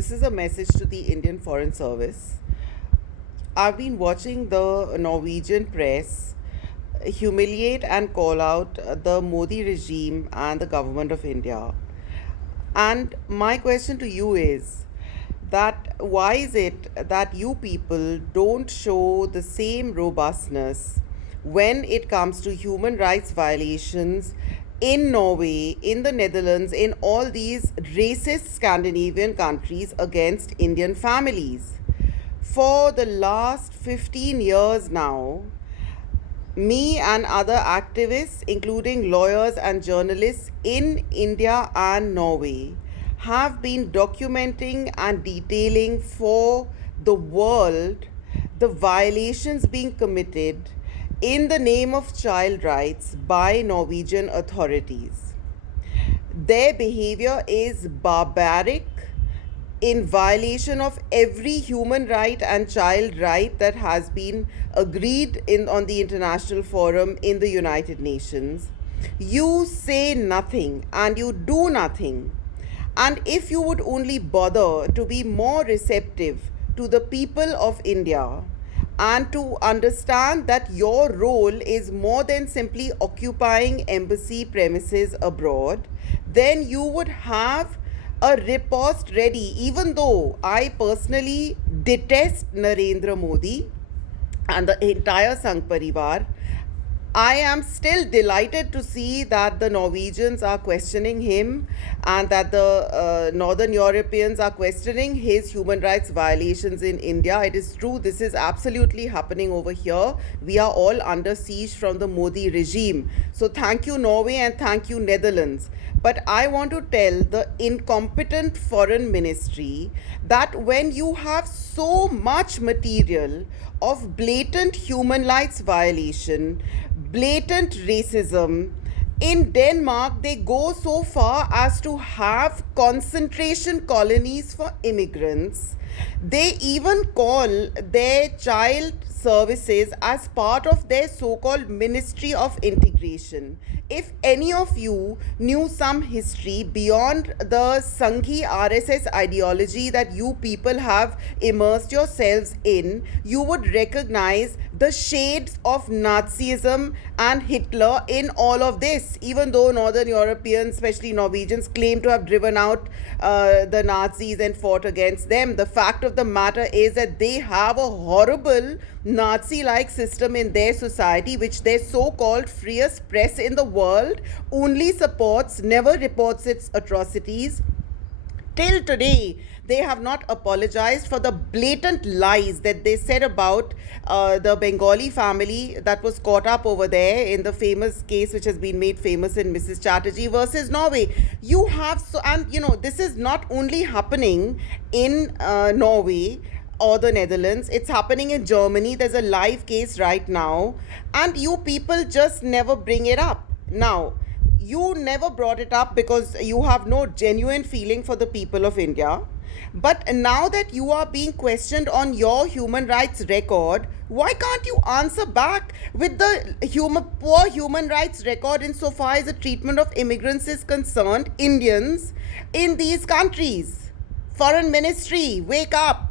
This is a message to the Indian Foreign Service. I've been watching the Norwegian press humiliate and call out the Modi regime and the government of India. And my question to you is that why is it that you people don't show the same robustness when it comes to human rights violations in Norway, in the Netherlands, in all these racist Scandinavian countries against Indian families? For the last 15 years now, me and other activists, including lawyers and journalists in India and Norway, have been documenting and detailing for the world the violations being committed in the name of child rights by Norwegian authorities. Their behavior is barbaric, in violation of every human right and child right that has been agreed in on the international forum in the United Nations. You say nothing and you do nothing. And if you would only bother to be more receptive to the people of India and to understand that your role is more than simply occupying embassy premises abroad, then you would have a riposte ready. Even though I personally detest Narendra Modi and the entire Sangh Parivar, I am still delighted to see that the Norwegians are questioning him and that the Northern Europeans are questioning his human rights violations in India. It is true, this is absolutely happening over here. We are all under siege from the Modi regime. So, thank you, Norway, and thank you, Netherlands. But I want to tell the incompetent foreign ministry that when you have so much material of blatant human rights violation, blatant racism, in Denmark, they go so far as to have concentration colonies for immigrants. They even call their child services as part of their so called Ministry of Integration. If any of you knew some history beyond the Sanghi RSS ideology that you people have immersed yourselves in, you would recognize the shades of Nazism and Hitler in all of this. Even though Northern Europeans, especially Norwegians, claim to have driven out the Nazis and fought against them, the fact of the matter is that they have a horrible Nazi like system in their society, which their so called freest press in the world only supports, never reports its atrocities. Till today, they have not apologized for the blatant lies that they said about the Bengali family that was caught up over there in the famous case which has been made famous in Mrs. Chatterjee versus Norway. You have so, and this is not only happening in Norway or the Netherlands, it's happening in Germany. There's a live case right now, and you people just never bring it up. Now, you never brought it up because you have no genuine feeling for the people of India. But now that you are being questioned on your human rights record, why can't you answer back with the poor human rights record insofar as the treatment of immigrants is concerned, Indians in these countries? Foreign Ministry, wake up!